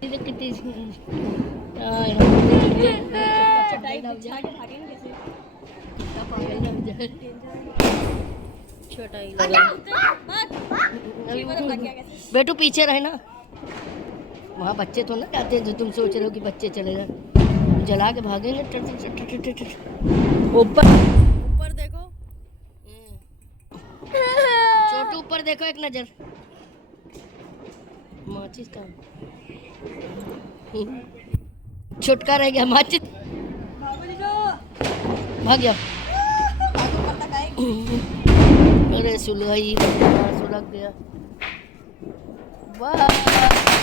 कितनी चटाई बिछा के भागेंगे कैसे? चटाई भाग लगा। गया कैसे? बेटू पीछे रहे ना, वहाँ बच्चे तो ना जाते हैं जो तुम सोच रहे हो कि बच्चे चले जाए, जला के भागेंगे। ऊपर ऊपर देखो छोटू, ऊपर देखो एक नजर। माचिस का छुटका रह गया, माचिस भाग गया। अरे सुलगाई सुलग गया। वाह